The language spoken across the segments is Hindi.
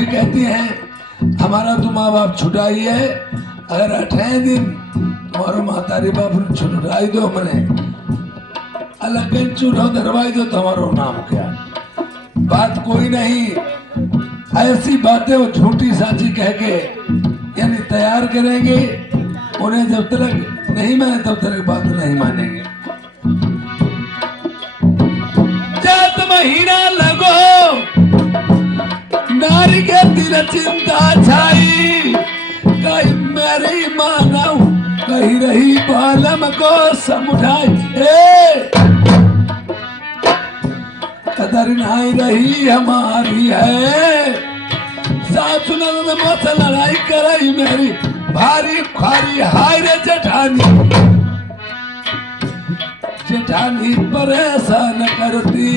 भी कहती हैं हमारा तो माँ बाप छुटाई है, अगर 18 दिन तुम्हारो मातारी बाप ने छुटाई दो, हमने अलग चूल्हो धरवाई दो, तुम्हारो नाम क्या। बात कोई नहीं, ऐसी बातें वो झूठी साची कह के यानी तैयार करेंगे, उन्हें जब तक नहीं माने तब तक बात नहीं मानेंगे। जात महीना लगो नारी के दिल चिंता छाई, कहीं मेरी मानव कहीं रही बालम को समुझाई, कदर नहीं रही हमारी है, सासु ननद मुझसे लड़ाई कराई मेरी भारी खारी, हाय रे जेठानी, जेठानी परेशान करती,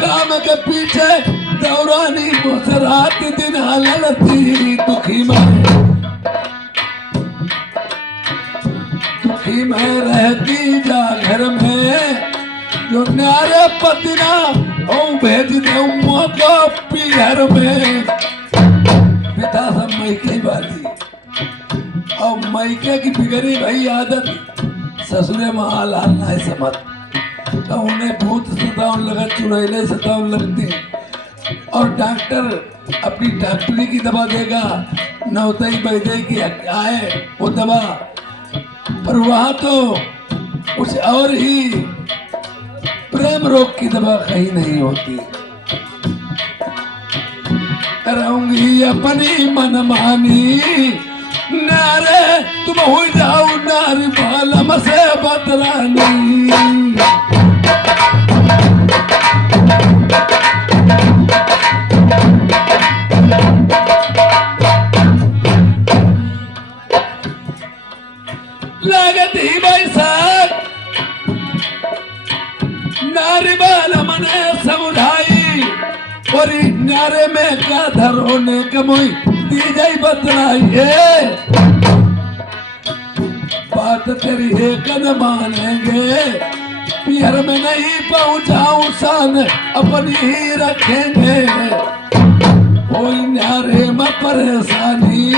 काम के पीछे दौरानी मुझसे रात दिन लड़ती, दुखी में रहती जा घर में, जो न्यारे पतिना ओ भेज दे को पीहर में। पिता सब मैके वाली और मैके की बिगड़ी भई आदत, ससुरे में हाल ना समझ, तो उन्हें भूत सतावन लगा, चुड़ैले सतावन लगती, और डॉक्टर अपनी डॉक्टरी की दवा देगा, नौतई बैदे की आए वो दवा, पर वहां तो कुछ और ही प्रेम रोग की दवा कहीं नहीं होती। रहूंगी अपनी मनमानी, नारे तुम हो जाओ नारी बालम से बदलानी, लगती बैसाख नारी बालम ने समझाई, और नारे में का धरोने कमोई दी जाई बतलाई, बात तेरी एक न मानेंगे, पियर में नहीं पहुंचाऊं सान अपनी ही रखेंगे, कोई नारे में परेशानी,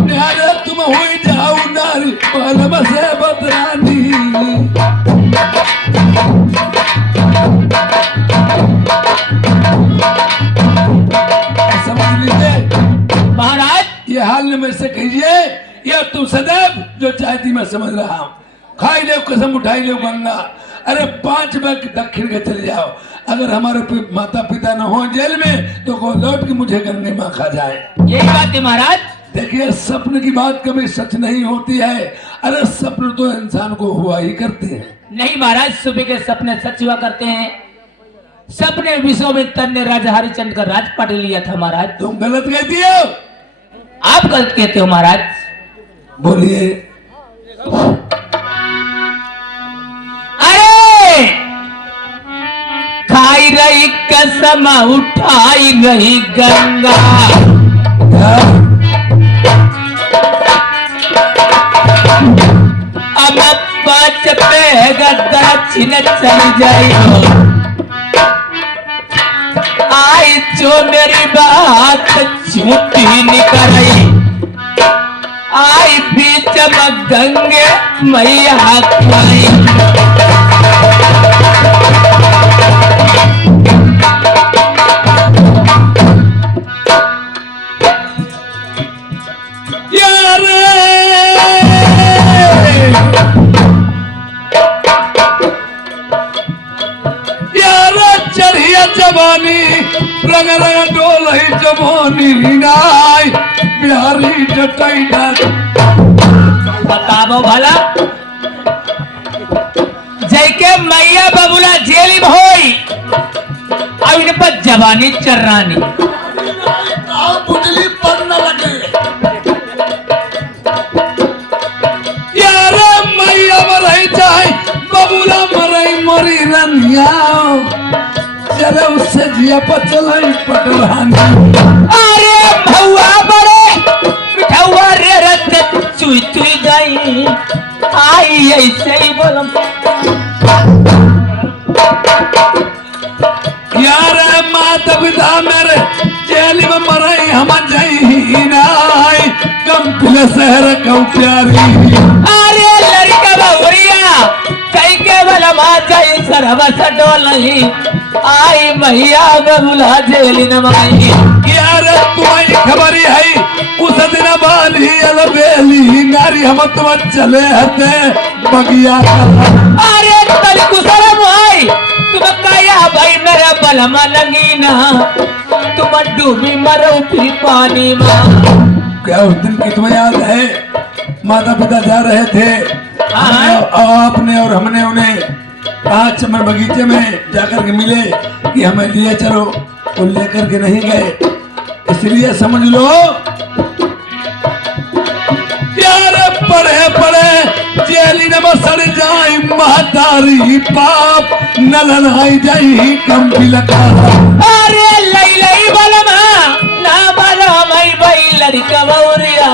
नारे तुम हुई जाओ नारी बालम से बदलानी। समझ लीजिए महाराज, ये हाल में से कहिए, या तुम सदैव जो चाहती मैं समझ रहा हूँ, खाई लो कसम उठाई लो गंगा, अरे 5 बार दक्षिण के चले जाओ, अगर हमारे माता पिता न हो जेल में तो को लौट के मुझे गंगे माँ खा जाए। यही बात है महाराज। देखिए सपन की बात कभी सच नहीं होती है, अरे सपन तो इंसान को हुआ ही करते हैं। नहीं महाराज, सुबह के सपने सच हुआ करते हैं। सपने विश्वामित्र ने राजा हरिश्चंद्र का राजपाट लिया था महाराज। तुम गलत कहती हो। आप गलत कहते हो महाराज। बोलिए। अरे खाई रही कसम उठाई रही गंगा, अब 5 पे दक्षिण चल जाई, आई जो मेरी बात झूठी निकली, आई बीच में गंगे मैया खाई, जवानी रंग रंग डोल ही जवानी नाई बिहारी जटाई डाल। बताओ भला, जय के मैया बबुला जेल में होई, अब इन पर जवानी चर्रानी पुतली पर न लगे यार, मैया मरई चाहे बबुला मरई मरी रनिया, चले उससे जिया पर चलाई पटवानी। अरे भौआ बड़े मिठौआ रे रत चुई चुई गई, आई ऐसे ही बोलम यार माता पिता मेरे जेल जेल में मरई हम जई नाई कम पिल शहर कौ प्यारी अरे लड़का बहुरिया कई के बल माई सरहस डोलही आई मैया बबुला जेल नमाई यार तुम्हारी खबर है उस दिन बाली अलबेली नारी हम तुम चले हते बगिया अरे तल कुसरम आई तुम काया भाई मेरा बलमा लगी ना तुम डूबी मरो फिर पानी में क्या उस दिन की तुम्हें याद है माता पिता जा रहे थे आपने और हमने उन्हें कहा चमन बगीचे में जाकर के मिले कि हमें लिए चलो वो लेकर के नहीं गए इसलिए समझ लो यार पढ़े पढ़े जेली न सड़ जाई महतारी पाप न लड़ाई जाई कम भी लगा अरे लई लई बलमा ना बला मई भाई लड़का बहुरिया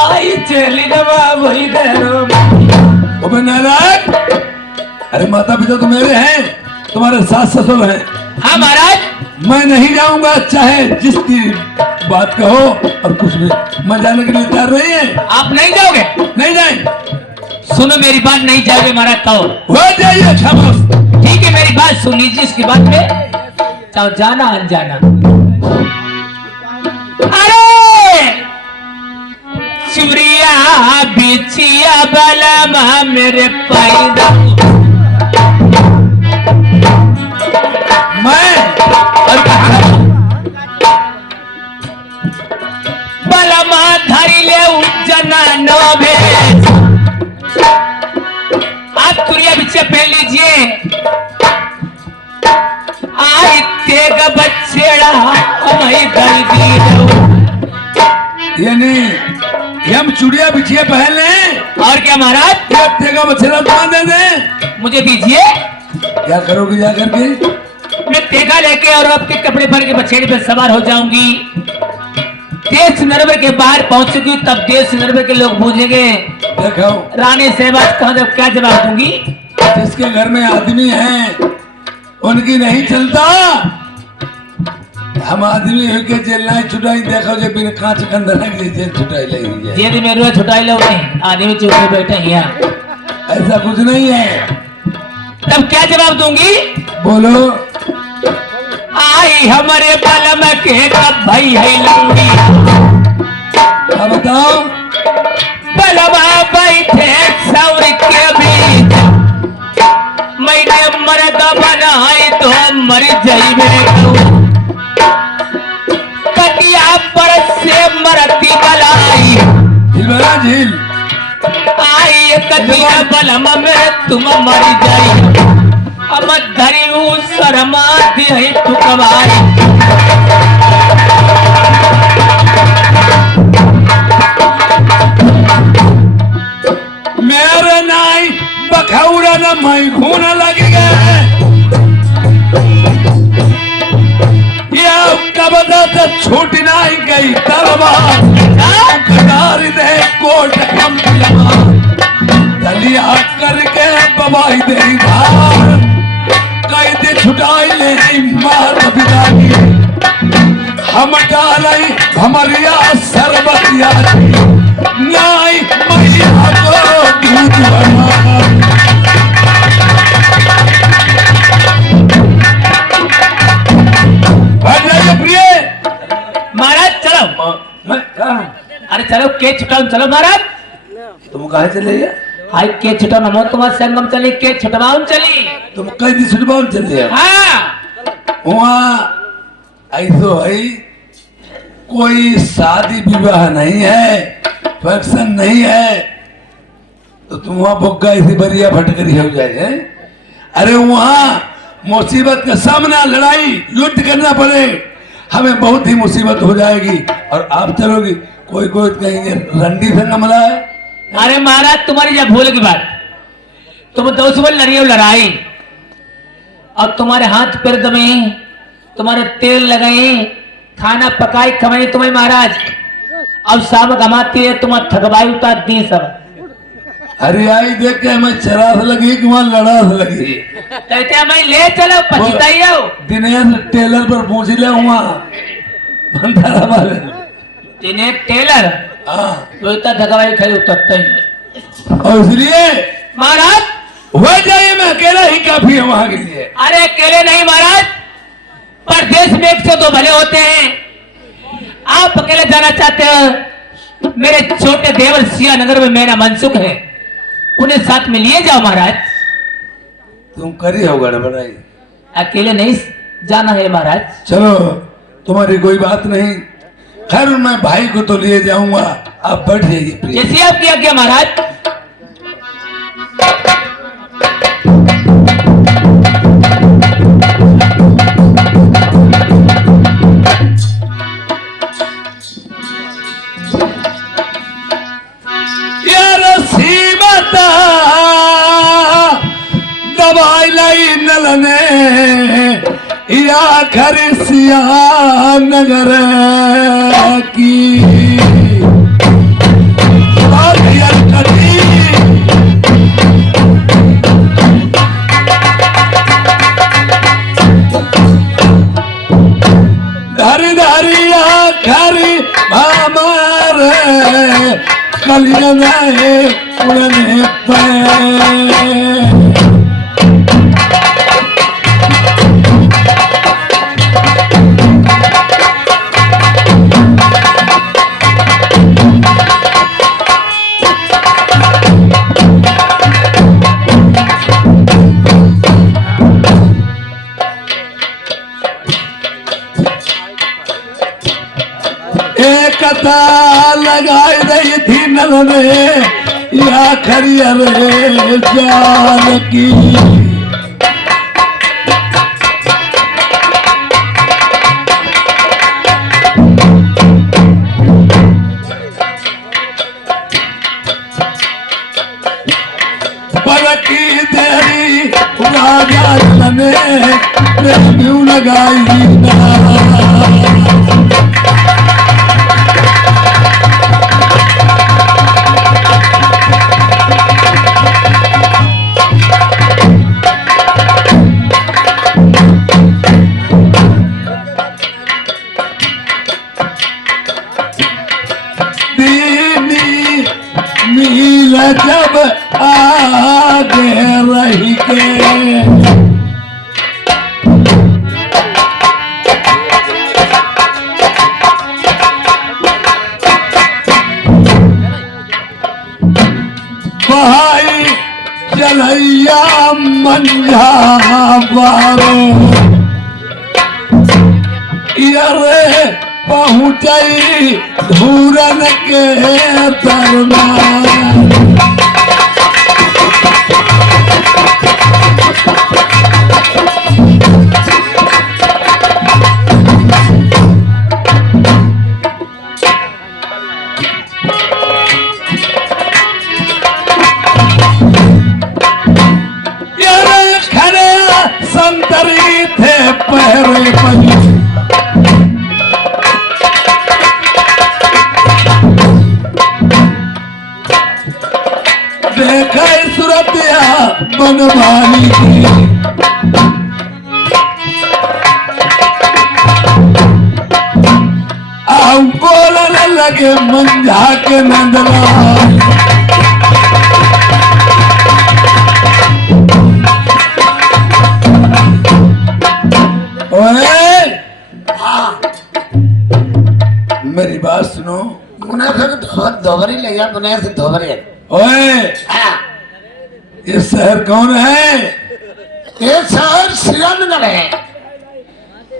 आई जेल नमा वही देरो ओबे नारायण अरे माता पिता तो मेरे हैं तुम्हारे सास ससुर हैं हाँ महाराज मैं नहीं जाऊंगा चाहे जिसकी बात कहो और कुछ भी मैं जाने के लिए तैयार नहीं है आप नहीं जाओगे नहीं जाए सुनो मेरी बात नहीं जाओगे महाराज कहो हो जाइए खामोश ठीक है मेरी बात सुन लीजिए इसकी बात में चाहो जाना अनजाना अरे चुरिया बिछिया बलमा मेरे पैदा मैं और कहा बलमा धरी ले उज्जना नोभे आप तुरिया बिछे पहन लीजिए आई तेग बच्चेड़ा हमारी दर्दी ये नहीं हम चूड़िया बिछिए पहन लें और क्या महाराज तेगा बछेरा तुम्हें दे दे मुझे दीजिए क्या करोगे जाकर के मैं तेगा लेके और आपके कपड़े भर के बछेड़े पे सवार हो जाऊंगी देश नरवर के बाहर पहुंचूंगी तब देश नरवर के लोग पूछेंगे देखो रानी सहबाज कहा जब क्या जवाब दूंगी जिसके घर में आदमी हैं उनकी नहीं चलता हम आदमी हो के जेल नहीं छुटाई देखो जे बिन कांच के अंदर लग जेल छुटाई लगी जेल में रोज छुटाई लोग नहीं आदमी चुप में बैठे हैं यहाँ ऐसा कुछ नहीं है तब क्या जवाब दूंगी बोलो आई हमारे बलम के कब भाई है लंगी क्या बताओ बलमा बैठे सौर के बीच मैंने मर्द बनाई तो मर जाइबे कटिया पर से मरती बलाई झिलबरा झील आई एक दिन बलम में तुम मर जाई अब धरी हूँ शर्मा दे तू कमाई मेरे नाई बखौरा न मैं खून लगी गए ये कबदा से छूट नहीं गई तलवार कटारी दे कोट कम दलिया करके बबाई दे धार कई दे छुटाई ले मार बिदाई हम डालाई हमरिया सरबतिया नाई मैया को दूध बना प्रिय महाराज चलो अरे चलो के छुटाओ चलो महाराज तुम कहा चले गए हाय के छुटाओ नमो तुम्हारे संगम चली के छुटवाऊं चली तुम कई दी छुटवाओ चले हाँ वहाँ ऐसो है कोई शादी विवाह नहीं है फंक्शन नहीं है तो तुम वहाँ बुग्गा ऐसी बढ़िया भटकरी हो जाए है? अरे वहाँ मुसीबत का सामना लड़ाई युद्ध करना पड़े हमें बहुत ही मुसीबत हो जाएगी और आप चलोगी कोई कोई कहेंगे रंडी से नमला है अरे महाराज तुम्हारी जब भूल की बात तुम दुश्मन लड़ियो लड़ाई और तुम्हारे हाथ पैर दमे तुम्हारे तेल लगाए खाना पकाई खवाई तुम्हें महाराज अब शाम कमाती है तुम्हारा थकवाई उतारती सब अरे आई देख के हमें चरास लगी कि वहाँ लड़ास लगी कहते मैं ले चलो पछताई हो दिनेश टेलर पर पूछ ले वहाँ भंडारा वाले तिने टेलर हाँ तो इतना धगावाई खड़े उतरता ही और इसलिए महाराज हो जाइए, मैं अकेला ही काफी है वहां के लिए। अरे अकेले नहीं महाराज, परदेश में 102 भले होते हैं, आप अकेले जाना चाहते हो? मेरे छोटे देवर सिया नगर में मेरा मनसुख है, उन्हें साथ में लिए जाओ महाराज। तुम करी हो गड़बड़ाई, अकेले नहीं जाना है महाराज। चलो तुम्हारी कोई बात नहीं, खैर मैं भाई को तो लिए जाऊंगा, आप बैठ जाइए प्रिय। जैसे आपकी आज्ञा महाराज। यार सीमता दवाई लाई नलने या खरिसिया नगर की और यार कटी धरी धरिया खरी हमारे कलिया उड़ने पे एकता लगाई रही थी नलने या खरियर जान की। बड़की देरी राजा नलने प्रेम लगाई ना। मील जब आगे रही के बहाई चलैया मंझा बारो रे पहुंचई धूरन के दरबार। यार खड़े संतरी थे पहरे पर देखा सूरतिया बनवानी की। हम बोलने लगे मंझा के नंदला ओए मेरी बात सुनो। मुने से धोबरी ले गया, मुने से धोबरी। ओए हाँ, ये शहर कौन है? ये शहर श्रीनगर है।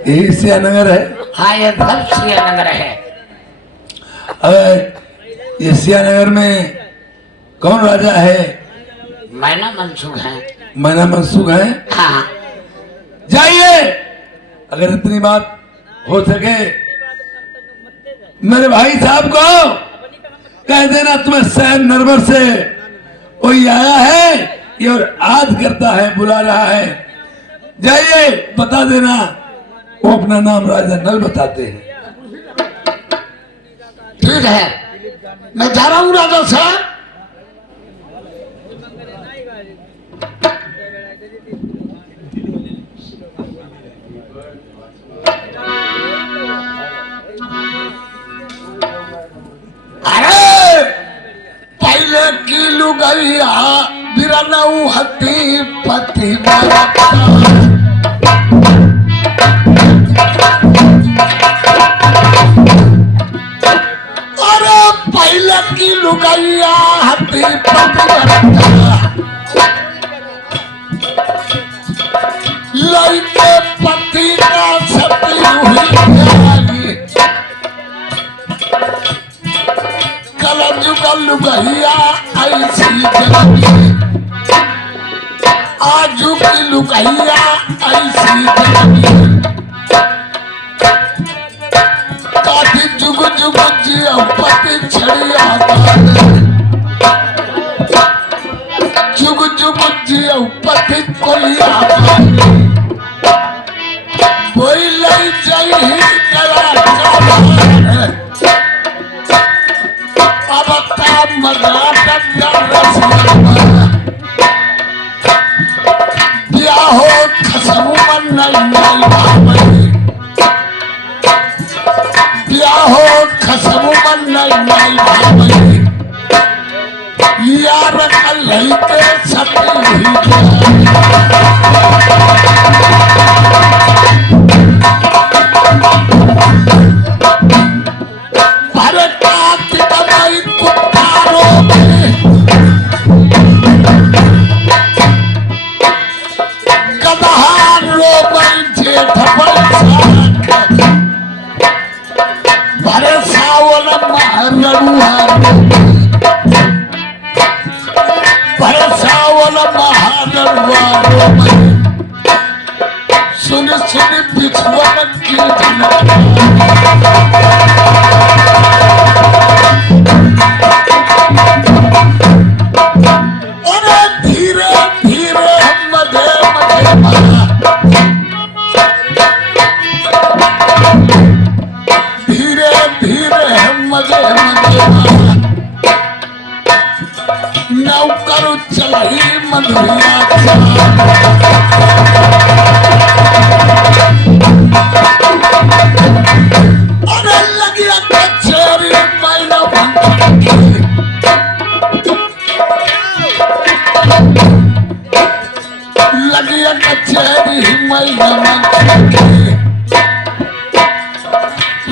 यही सियानगर है। हाँ, ये धर श्रीनगर है। अरे ये सियानगर में कौन राजा है? मैना मनसूख है। मैना मनसूख है। हाँ, जाइए, अगर इतनी बात हो सके मेरे भाई साहब को कह देना तुम्हें सैन नरवर से कोई आया है ये और आज करता है, बुला रहा है। जाइए बता देना, वो अपना नाम राजा नल बताते हैं। ठीक है, मैं जा रहा हूँ राजा साहब। नऊ हती पति मरता अरे पहले की लुगाइया हती पति मरता लड़के पति का सती हुई जागी कलज गल गहिया ऐसी जगी आजू की लुगाइया ऐसी जगी काटी जुग जुग जिया पति छड़िया जुग जुग जिया पति कोलिया कोई लई जाई कला का अब ताप मजा दिया हो खसमू मन नहीं भाई दिया हो खसमू मन नहीं भाई यार अल्लाह के सपने ही सुन सुन बिछुअन की अरे धीरे धीरे हम मजे मजे धीरे धीरे हम मजे मजे नौकर चलही मधुरिया अरे लगिया कचेरी मैना लगिया कचेरी मैना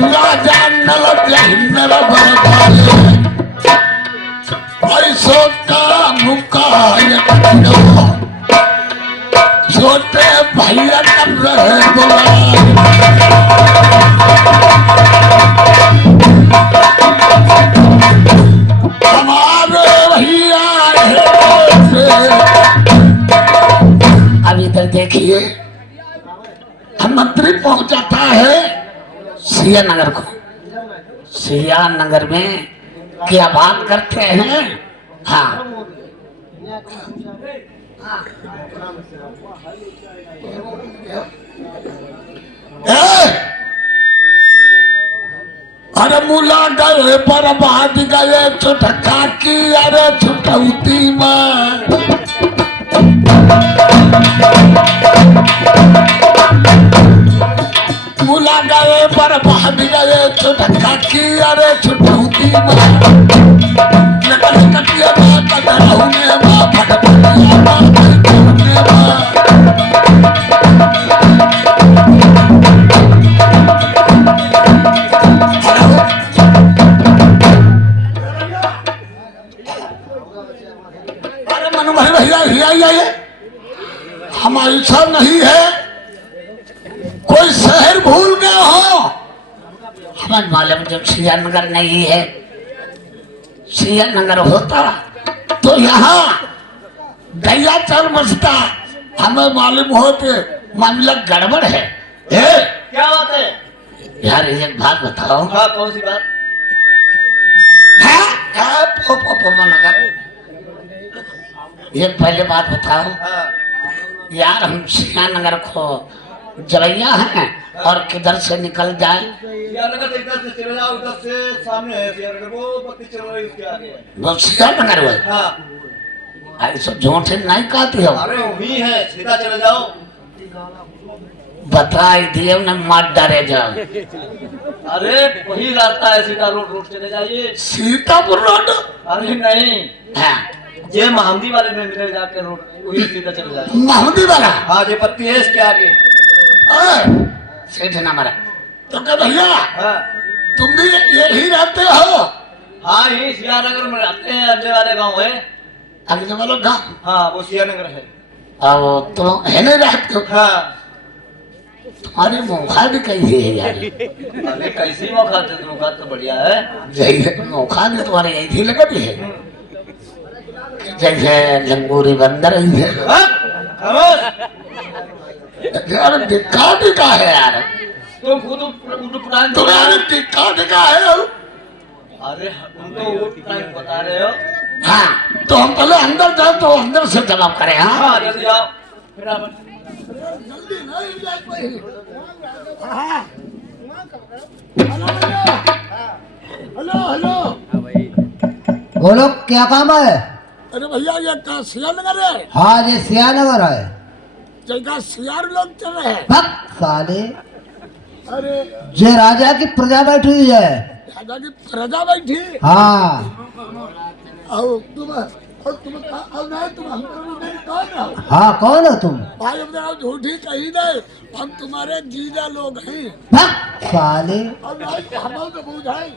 राजा नल जहिनर बरबाले ऐसो का मुकाय छोटे भैया कर रहे बुलाए हमारे भैया अब इधर देखिए, हम मंत्री पहुंचाता है सिया नगर को। सिया नगर में क्या बात करते हैं? हाँ, अरे मुला गए बर्बाद गए छुटका की अरे छुटौती में मुला गए बर्बाद गए छुटका की अरे छुटौती में नकल कटिया में कदरहुने में फटफटिया में फटफटिया अरे मनु भाई भैया हम ऐसा नहीं है कोई शहर भूल गए हो। हमें मालूम जब सिया नगर नहीं है, सिया नगर होता तो यहाँ गैया चल मचता हमें मालूम हो के मामला गड़बड़ है। क्या बात है? यार एक बात बताओ। हाँ, कौन सी बात? नगर एक पहले बात बताओ हाँ, यार, हम सिया नगर को जवैया हैं और किधर से निकल जाए? सियानगर से इधर से चले जाओ, इधर से सामने है सियानगर, वो बत्ती चल रही है उसके आगे है। वो सिया नगर हुए? हाँ, ऐसे झूठे नहीं कहती हो। अरे वही है, सीधा चले जाओ। बताई दिए उन्हें मार डाले जाओ। अरे वही रास्ता है, सीधा रोड चले जाइए। सीतापुर रोड? अरे नहीं, हाँ, ये महमदी वाले में मिले जाके रोड वही सीधा चले जाए। महमदी वाला हाँ ये पत्ती है इसके आगे। सेठ ना मरा तो क्या भैया हाँ तुम भी यही रहते हो? हाँ यही सियानगर में रहते हैं, अगले वाले गाँव है। अगले वालों गाँव? हाँ वो सियानगर है। अब तो है नहीं रहते हो? हाँ तुम्हारी मौका भी कैसी है यार? अरे कैसी मौका थे, मौका तो बढ़िया है। जैसे मौका भी तुम्हारी ऐसी लगती है जैसे लंगूरी बंदर ही है। हाँ? खामोश। यार दिक्का टिका है यार, तुम खुद उल्टू पुरान तुम्हारे दिक्का टिका है। अरे तुम तो उल्टू पुरान बता रहे हो। हाँ तो हम पहले अंदर जाए तो अंदर से जवाब करें। हाँ हाँ जल्दी जाओ फिर आप हेलो हेलो बोलो क्या काम है? अरे भैया ये कहाँ सियानगर है? हाँ ये सियानगर है। जगह सियार लोग चल रहे हैं। भक्त साले, अरे ये राजा की प्रजा बैठी हुई है। राजा की प्रजा बैठी। हाँ आओ तुम और तुम अब नहीं तुम हमको नहीं कौन हो? हाँ कौन हो तुम? भाई अब जरा झूठी कही नहीं, हम तुम्हारे जीजा लोग हैं। भक्त साले, और नहीं हम तो बुझाई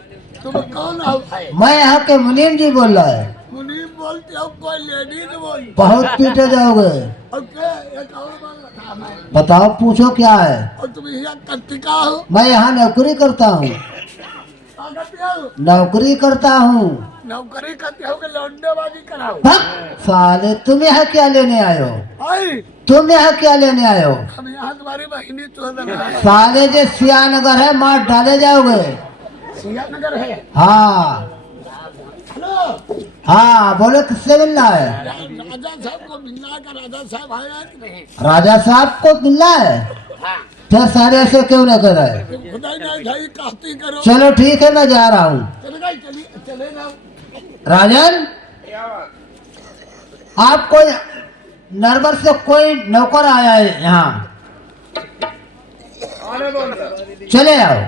तुम कौन हो भाई? मैं यहाँ के मुनीम जी बोल रहा है। मुनीम बोलते हो कोई लेडीज बोल? बहुत पीटे जाओगे। और क्या एक और बात बता मैं। बताओ पूछो क्या है? और तुम यहाँ कत्तिका हो? मैं यहाँ नौकरी करता हूँ। क्या करते हो? नौकरी करता हूँ। नौकरी करते हो कि लौंडेबाजी कराओ? भक्त साले, तुम यहाँ क्या लेने आए हो? आई तुम यहाँ क्या लेने आए हो? हम यहाँ तुम्हारी बहिनी चौधरी साले जे सियानगर है, मार डाले जाओगे। सियानगर है। हाँ हेलो हाँ बोलो किससे मिलना है? राजा साहब को मिलना है का? राजा साहब आया है कि नहीं? राजा साहब को मिलना है? हाँ फिर सारे से क्यों न कर रहे? तुम खुदाई नहीं भाई कहती करो। चलो ठीक है, मैं जा रहा हूँ। चले जाओ। राजन, आप कोई नरवर से कोई नौकर आया है यहाँ, चले आओ।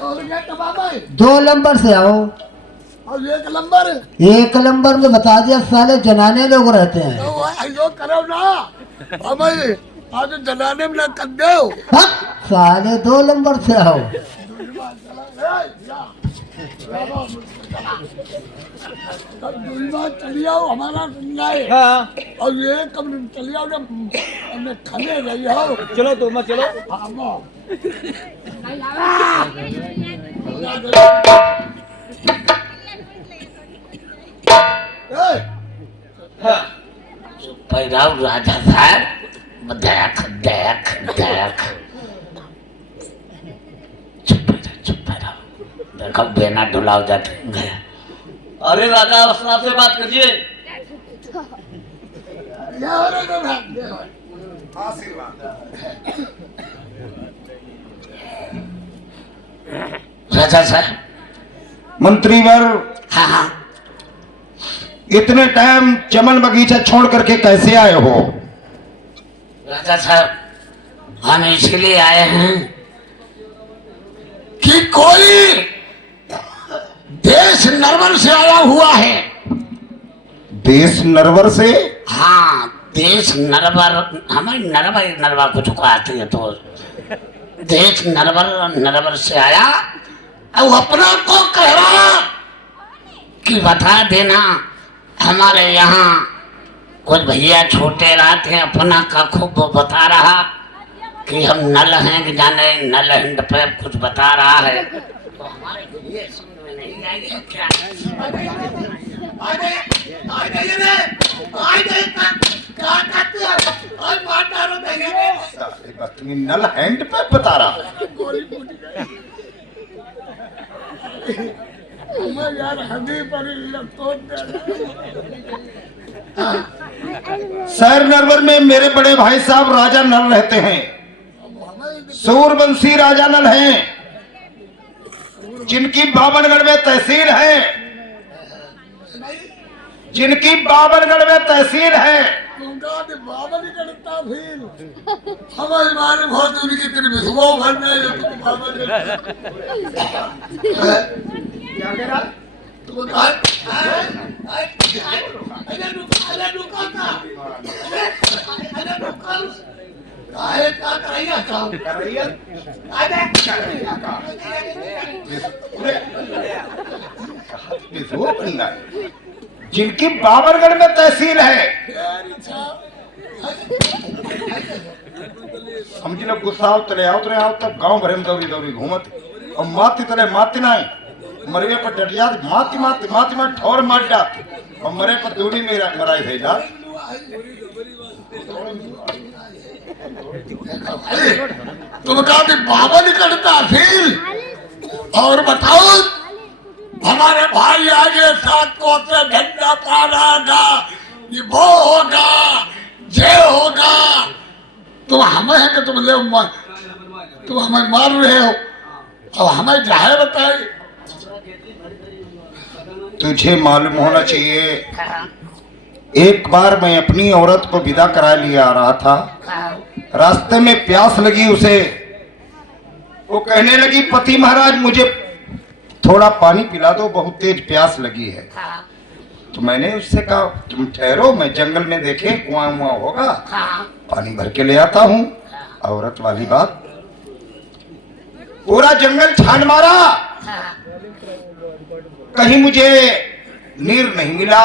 और क्या कबाब है? 2 नंबर से आओ। और एक नंबर 1 नंबर में बता दिया, साले जनाने लोग रहते हैं। तो ऐसा करो ना हमें आज जनाने में न कर दो। भक्त साले, 2 नंबर से आओ। चली आओ हमारा सुनना है। हाँ और ये कब चली आओ जब हमने खले गई हो। चलो तुम मत चलो। हाँ वो। हाँ पैराव राजा साहब देख देख देख चुप रहो। देखो बेना ढुलाव जाते गया। अरे राजा साहब से बात कीजिए। राजा साहब मंत्रीवर, हाँ हाँ इतने टाइम चमन बगीचा छोड़ करके कैसे आए हो? राजा साहब हम इसलिए आए हैं कि कोई देश नरवर से आया हुआ है। देश नरवर से? हाँ देश नरवर, हमें नरवर नरवा को चुकाती है तो देश नरवर से आया और अपना को कह रहा कि बता देना हमारे यहाँ कुछ भैया छोटे रहते हैं, अपना का खूब बता रहा कि हम नल हैं कि जाने नल हिंद पे कुछ बता रहा है। तो हमारे ये समझ में नहीं आई है क्या? नल हैंड पे बता रहा। यार हदी पर शहर नरवर में मेरे बड़े भाई साहब राजा नल रहते हैं। सूरबंशी राजा नल हैं, जिनकी बाबनगढ़ में तहसील है, जिनकी बाबनगढ़ में तहसील है। बाबा नहीं करता फिर हमारे मारे बहुत उनकी तेरे विधवा भरना है। तुम वो बंदा है जिनकी बाबरगढ़ में तहसील है, समझ लो गुस्सा आओ तले आओ तब गांव भरे में दौड़ी दौड़ी घूमत और माती तले माती नहीं मरे पर डटिया माती माती माती माती ठोर मार डात और मरे पर दूरी में मराई है डात। तुम कहा कि बाबा निकलता फिर और बताओ हमारे भाई आगे 7 को से झंडा पारागा, ये वो होगा जे होगा। तुम हमें है कि तुम हमें मार रहे हो, अब हमें जाहे बताए। तुझे मालूम होना चाहिए, एक बार मैं अपनी औरत को विदा करा लिए आ रहा था, रास्ते में प्यास लगी उसे, वो कहने लगी पति महाराज मुझे थोड़ा पानी पिला दो, बहुत तेज प्यास लगी है। तो मैंने उससे कहा तुम ठहरो, मैं जंगल में देखे कुआं वुआं होगा, पानी भर के ले आता हूँ। औरत वाली बात, पूरा जंगल छान मारा, कहीं मुझे नीर नहीं मिला।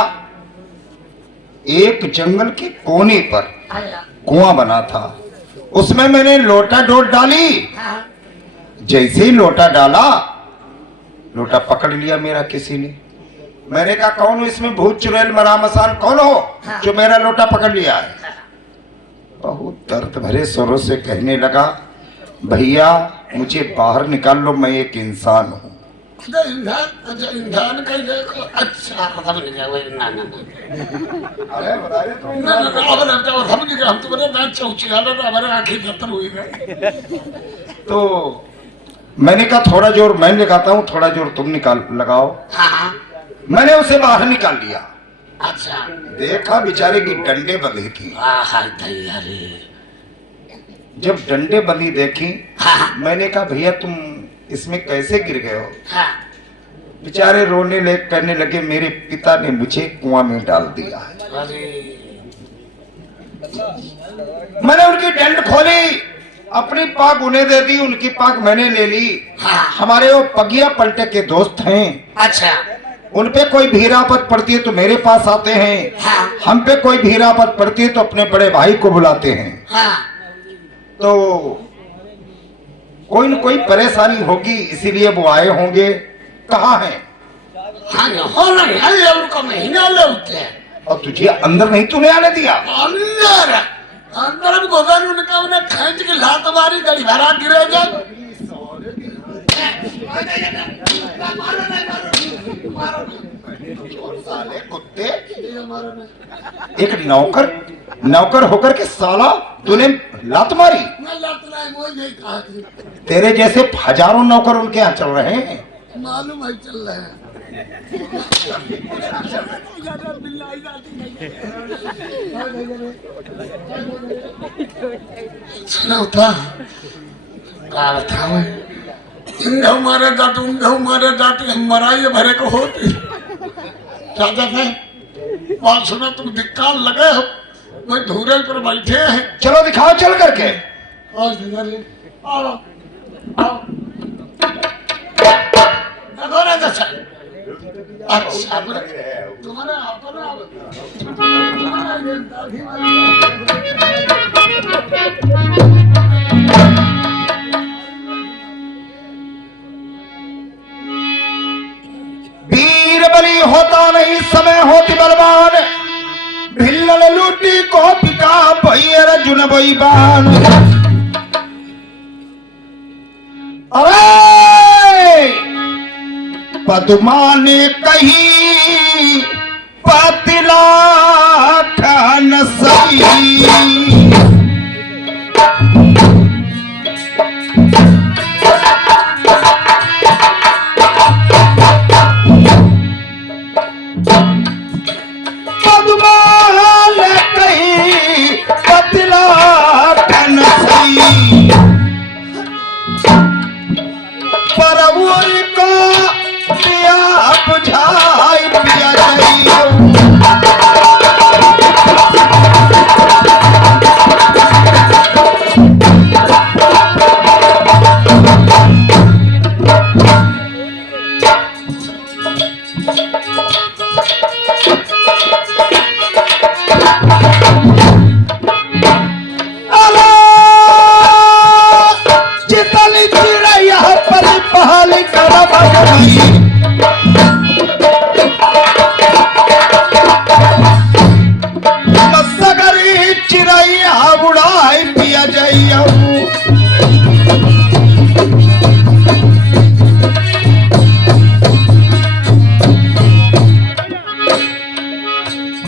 एक जंगल के कोने पर कुआं बना था, उसमें मैंने लोटा डोल डाली, जैसे ही लोटा डाला लोटा पकड़ लिया मेरा किसी ने। मैंने कहा कौन हो इसमें, भूत चुड़ैल मरा मसान कौन हो जो मेरा लोटा पकड़ लिया है। बहुत दर्द भरे स्वरों से कहने लगा भैया मुझे बाहर निकाल लो, मैं एक इंसान हूँ। इंसान कहीं देखो, अच्छा समझ गया वही ना अरे बता रहे तो समझ गया, हम तुम्हारे दांत चौची आ रहा, हमारे आंखें दत्तर हुई गए। तो मैंने कहा थोड़ा जोर मैं लगाता हूँ, थोड़ा जोर तुम निकाल लगाओ। मैंने उसे बाहर निकाल लिया। अच्छा देखा बेचारे की डंडे बंधी थी। जब डंडे बंधी देखी मैंने कहा भैया तुम इसमें कैसे गिर गए हो। बेचारे रोने ले कहने लगे मेरे पिता ने मुझे कुआं में डाल दिया। मैंने उनकी डंड खोली, अपनी पाग उन्हें दे दी, उनकी पाग मैंने ले ली। हमारे वो पगिया पलटे के दोस्त हैं। अच्छा उन पे कोई भीड़ आफत पड़ती है तो मेरे पास आते हैं, हम पे कोई भीड़ आफत पड़ती है तो अपने बड़े भाई को बुलाते हैं। तो कोई न कोई परेशानी होगी इसीलिए वो आए होंगे। कहाँ है? उनको महीना लेते हैं। और तुझे अंदर नहीं तूने आने दिया? अंदर अंदर गोदान उनका उन्हें खींच के लात मारी, गड़ी भरा गिरे जब। साले कुत्ते, एक नौकर होकर के साला तूने लात मारी। तेरे जैसे हजारों नौकर उनके यहाँ चल रहे हैं। मालूम है चल रहे हैं। सुना था मारे जाते मारे जाते हम मराइए भरे को होती। राजा साहब बात सुना, तुम धिक्कार लगे हो, मैं धूरे पर बैठे हैं। चलो दिखाओ चल करके। देखो राजा साहब, अच्छा तुम्हारे वीर बलि होता नहीं समय होती बलवान, भिल्ल लूटी को पिका भैया जुन बैबान। अरे पद्मा ने कही पतिला खान सही, पद्मा ने कही पतिला खान सही, पर को दिया बुझा मसगरी चिरैया उड़ाई पिया जइया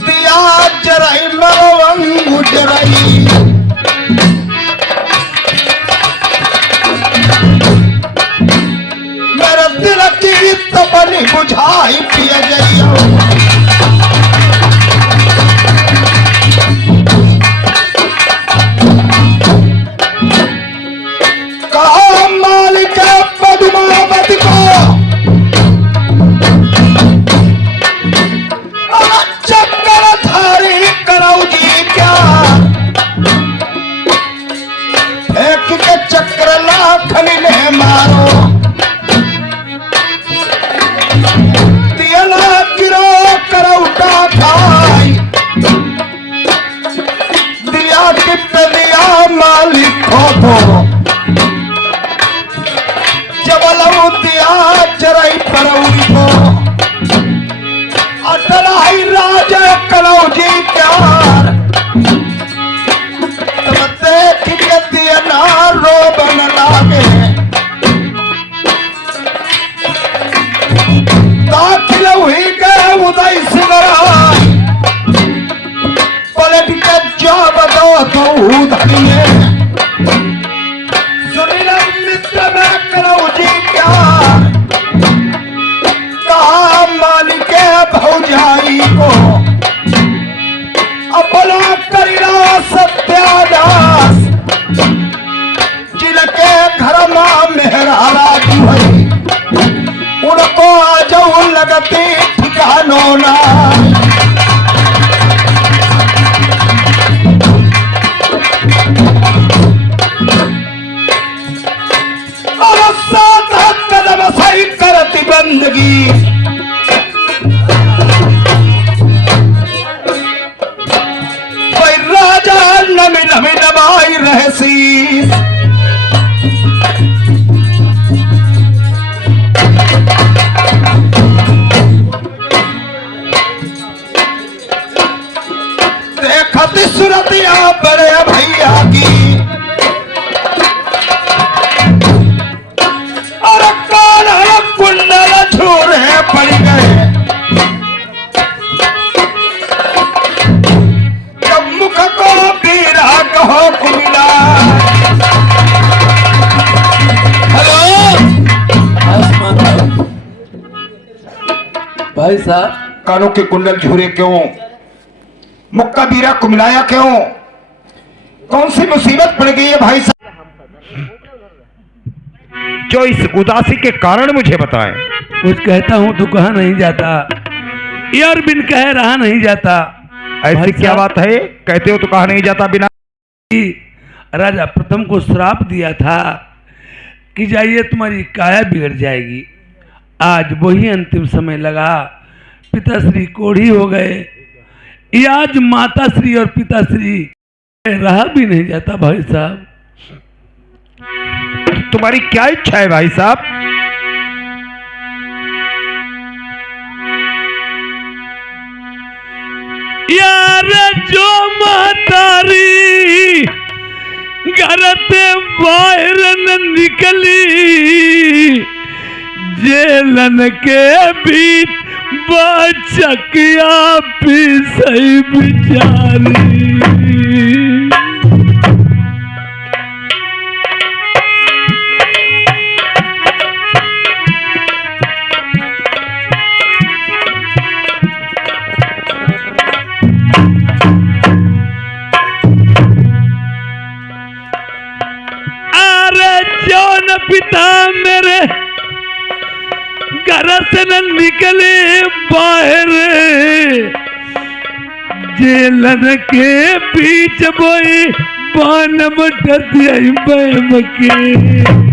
दिया जराई लवंग जराई मेरा दिल की तपनी बुझाई पिया जइया कहा मालिक पद्मावती को चक्कर धारी कराऊ जी क्या फेंक के चक्र लाखनी में मारो दियला गिरो करौटा खाई दिया टिप दिया मालिक खो जबलऊ दिया जराई परौरी को अटलाई राज कलऊ जी प्यार तब देख के दिया ना रो बन लागे दाखिल हुई गए उदय सिंगराय पलट के जब दो तो धनिए सुनील मित्र में कलऊ जी प्यार कहा मालिक भौजाई को अपना करिला सत्यानाश जिनके घर में मेहरारा जुहई उनको आ जाऊ लगती ठिकानों ना और साथ कदम सही करती बंदगी नमी नमी नमाई रहसी देखती सूरतिया बड़े भैया की और कान कुंडल छूरे पड़ गए मुख को बीरा कहो कुमिला हेलो भाई साहब कानों के कुंडल झूरे क्यों मुख का बीरा कुमिलाया क्यों कौन सी मुसीबत पड़ गई है भाई साहब जो इस उदासी के कारण मुझे बताएं कुछ कहता हूँ तो कहा नहीं जाता यार बिन कहे रहा नहीं जाता ऐसी क्या बात है कहते हो तो कहा नहीं जाता बिना राजा प्रथम को श्राप दिया था कि जाइए तुम्हारी काया बिगड़ जाएगी आज वही अंतिम समय लगा पिताश्री कोढ़ी हो गए ये आज माताश्री और पिताश्री रहा भी नहीं जाता भाई साहब तुम्हारी क्या इच्छा है भाई साहब यार जो मातारी घर से बाहर न निकली जेलन के बीच बचकिया भी सही बिचारी पिता मेरे घर से न निकले बाहर जेलन के बीच बोई बान मटती आई के